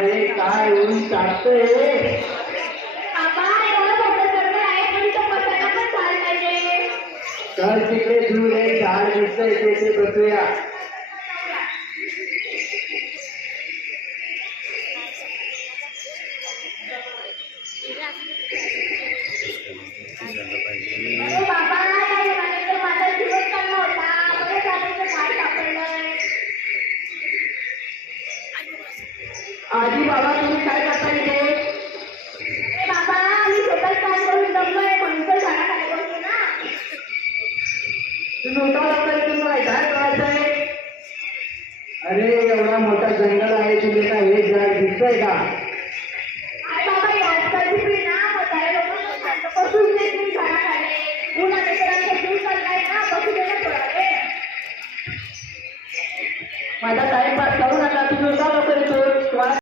रे काय ऊन टाकतंय. तर तिकडे दूर एक झाड दिसतंय तिथे बसूया. आजी बाबा तुम्ही काय करता इथे. बाबा मी स्वतः काम करून दमलोय म्हणून तर झाडाखाली बसलो ना. तुम्ही उठा लवकर तुम्हाला काय करायचंय. अरे एवढा मोठा जंगल आहे तुम्ही काय हे झाड दिसतंय का. काय बाबा यात दिसली ना म्हातारे लोक शांत बसून देत नाही झाडाखाली. ऊन आणि तर जीव चाललाय ना बसू दे ना थोडा वेळ. माझा